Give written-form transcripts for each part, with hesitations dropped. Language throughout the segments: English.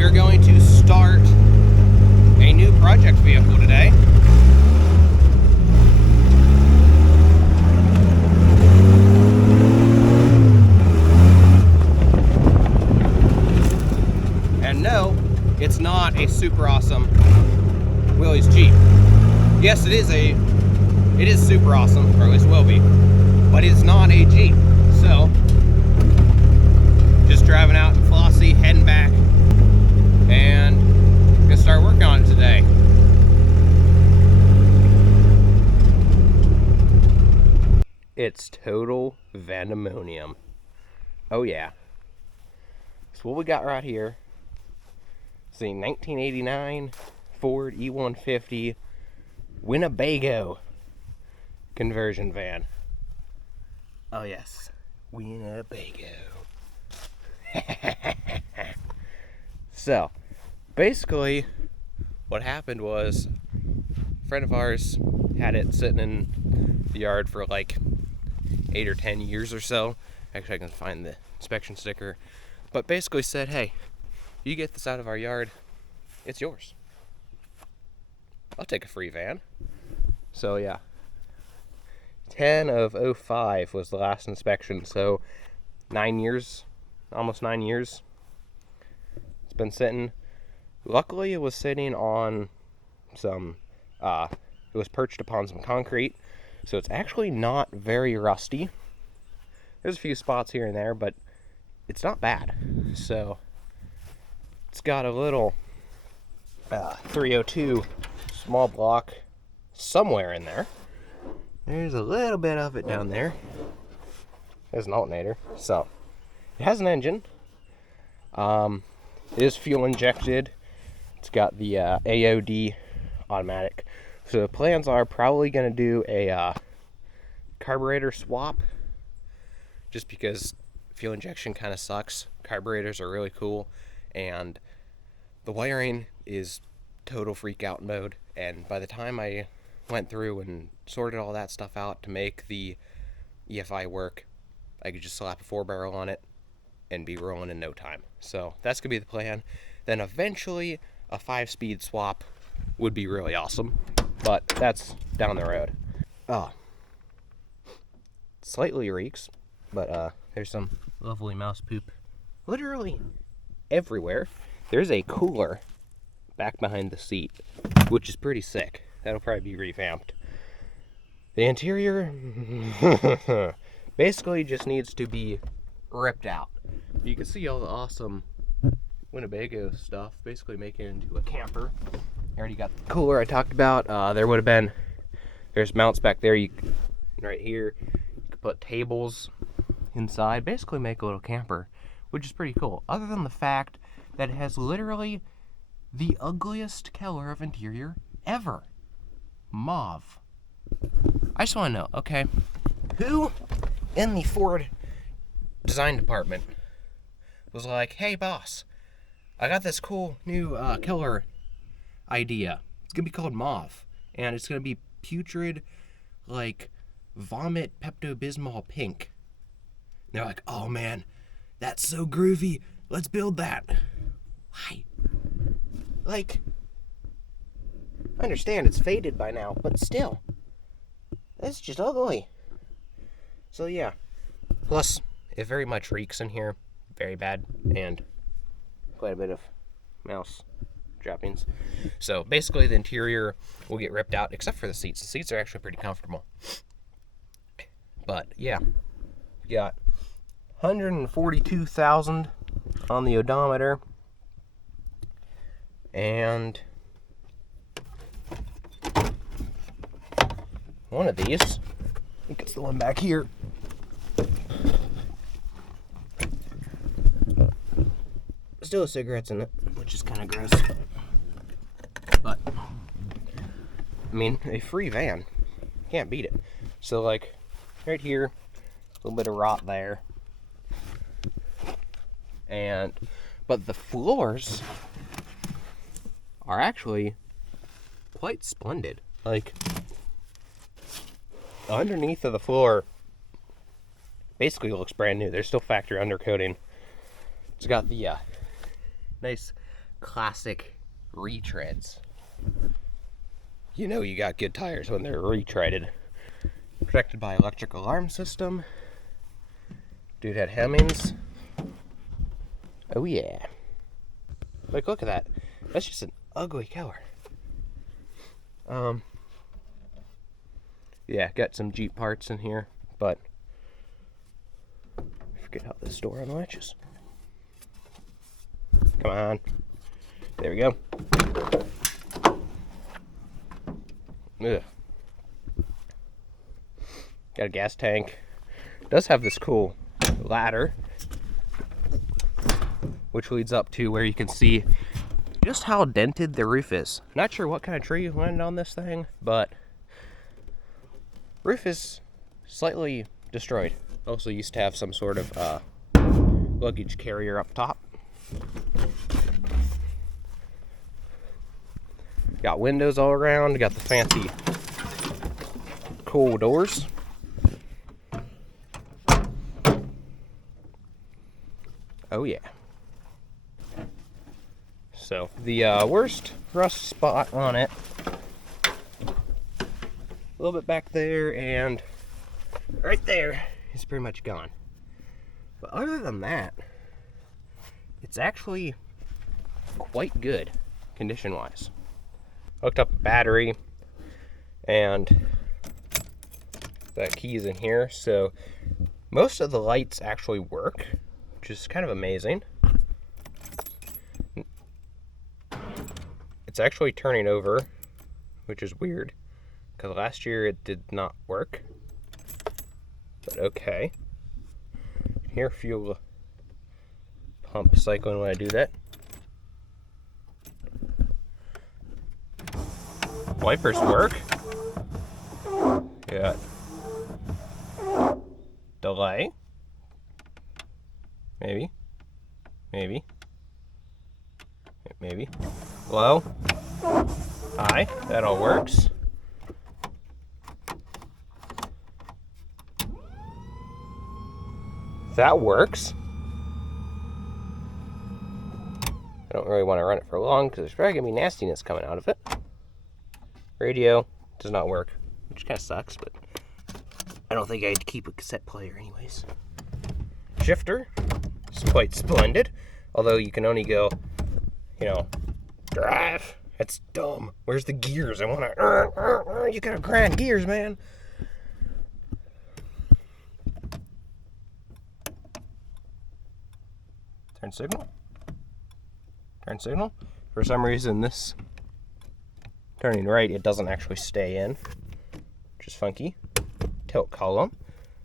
we're going to start a new project vehicle today. And no, it's not a super awesome Willys Jeep. Yes, it is super awesome, or at least will be, but it's not a Jeep. So, just driving out in Flossy, heading back, and gonna start working on it today. It's total Vandemonium. Oh yeah. So what we got right here is a 1989 Ford E150 Winnebago conversion van. Oh yes, Winnebago. So, basically, what happened was a friend of ours had it sitting in the yard for like 8 or 10 years or so. Actually, I can find the inspection sticker. But basically said, hey, you get this out of our yard, it's yours. I'll take a free van. So yeah, 10 of 05 was the last inspection, so 9 years, almost 9 years it's been sitting. Luckily it was sitting on some it was perched upon some concrete, so it's actually not very rusty. There's a few spots here and there, but it's not bad. So it's got a little 302 small block somewhere in there. There's a little bit of it down there. There's an alternator. So it has an engine. It is fuel injected. It's got the AOD automatic. So the plans are probably going to do a carburetor swap, just because fuel injection kind of sucks. Carburetors are really cool, and the wiring is total freak out mode. And by the time I went through and sorted all that stuff out to make the EFI work, I could just slap a 4-barrel on it and be rolling in no time. So that's gonna be the plan. Then eventually a 5-speed swap would be really awesome, but that's down the road. Oh, slightly reeks, but there's some lovely mouse poop literally everywhere. There's a cooler back behind the seat, which is pretty sick. That'll probably be revamped. The interior basically just needs to be ripped out. You can see all the awesome Winnebago stuff, basically making it into a camper. I already got the cooler I talked about. There's mounts back there. Right here, you could put tables inside, basically make a little camper, which is pretty cool. Other than the fact that it has literally the ugliest color of interior ever. Mauve. I just want to know, okay, who in the Ford design department was like, hey boss, I got this cool new color idea. It's gonna be called mauve, and it's gonna be putrid, like vomit Pepto-Bismol pink. And they're like, oh man, that's so groovy, let's build that. Why? Like, I understand it's faded by now, but still, it's just ugly. So yeah, plus it very much reeks in here, very bad, and quite a bit of mouse droppings. So basically the interior will get ripped out, except for the seats. The seats are actually pretty comfortable. But yeah, we got 142,000 on the odometer, and one of these, I think it's the one back here, still has cigarettes in it, which is kind of gross. But I mean, a free van, can't beat it. So like right here, a little bit of rot there, but the floors are actually quite splendid. Like, underneath of the floor basically looks brand new. There's still factory undercoating. It's got the nice classic retreads. You know you got good tires when they're retreaded. Protected by electric alarm system. Dude had Hemmings. Oh yeah. Like, look at that. That's just an ugly color. Yeah, got some Jeep parts in here, but I forget how this door unlatches. Come on. There we go. Ugh. Got a gas tank. It does have this cool ladder, which leads up to where you can see just how dented the roof is. Not sure what kind of tree landed on this thing, but roof is slightly destroyed. Also used to have some sort of luggage carrier up top. Got windows all around. Got the fancy cool doors. Oh yeah. So the worst rust spot on it, a little bit back there and right there, is pretty much gone. But other than that, it's actually quite good condition wise. Hooked up a battery and that key is in here, so most of the lights actually work, which is kind of amazing. It's actually turning over, which is weird, because last year it did not work. But okay. Here, fuel pump cycling when I do that. Wipers work. Got delay. Maybe. Low. High. That all works. That works. I don't really want to run it for long because there's probably going to be nastiness coming out of it. Radio does not work, which kind of sucks, but I don't think I'd keep a cassette player anyways. Shifter is quite splendid, although you can only go, drive. That's dumb. Where's the gears? I want to, you gotta grind gears, man. Turn signal. For some reason, this turning right, it doesn't actually stay in, which is funky. Tilt column,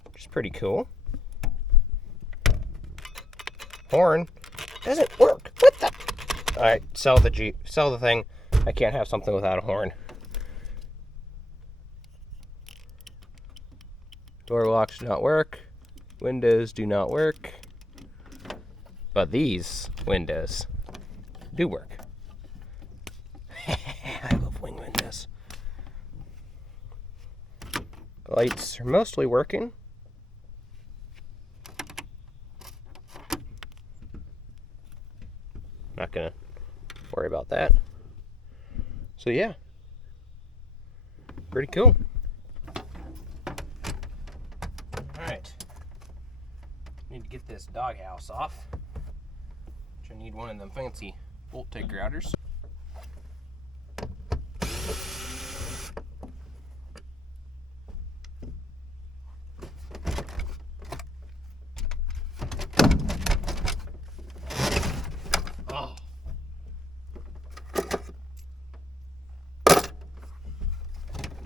which is pretty cool. Horn doesn't work. What the? Alright, sell the Jeep. Sell the thing. I can't have something without a horn. Door locks do not work. Windows do not work. But these windows do work. I love wing windows. The lights are mostly working. Not gonna worry about that. So yeah, pretty cool. Alright, need to get this doghouse off, which I need one of them fancy bolt taker outers.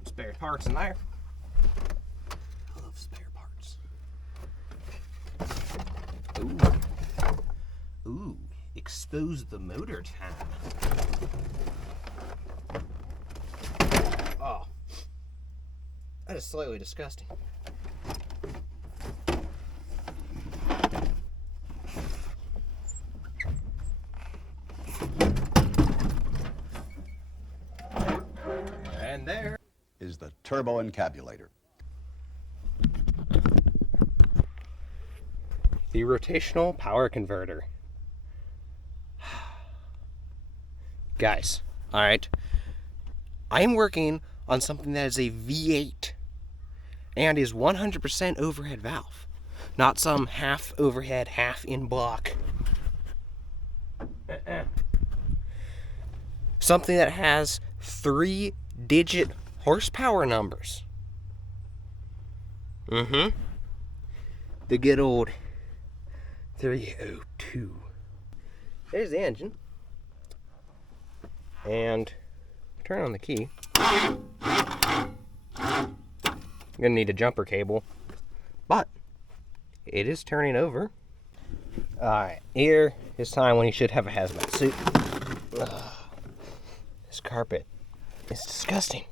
Spare parts in there. I love spare parts. Ooh, expose the motor time. Oh, that is slightly disgusting. And there is the turbo encabulator. The rotational power converter. Guys, all right, I am working on something that is a V8 and is 100% overhead valve, not some half overhead, half in block. Something that has 3-digit horsepower numbers. The good old 302. There's the engine. And turn on the key. I'm gonna need a jumper cable, but it is turning over. Alright, here is time when you should have a hazmat suit. Ugh. This carpet is disgusting.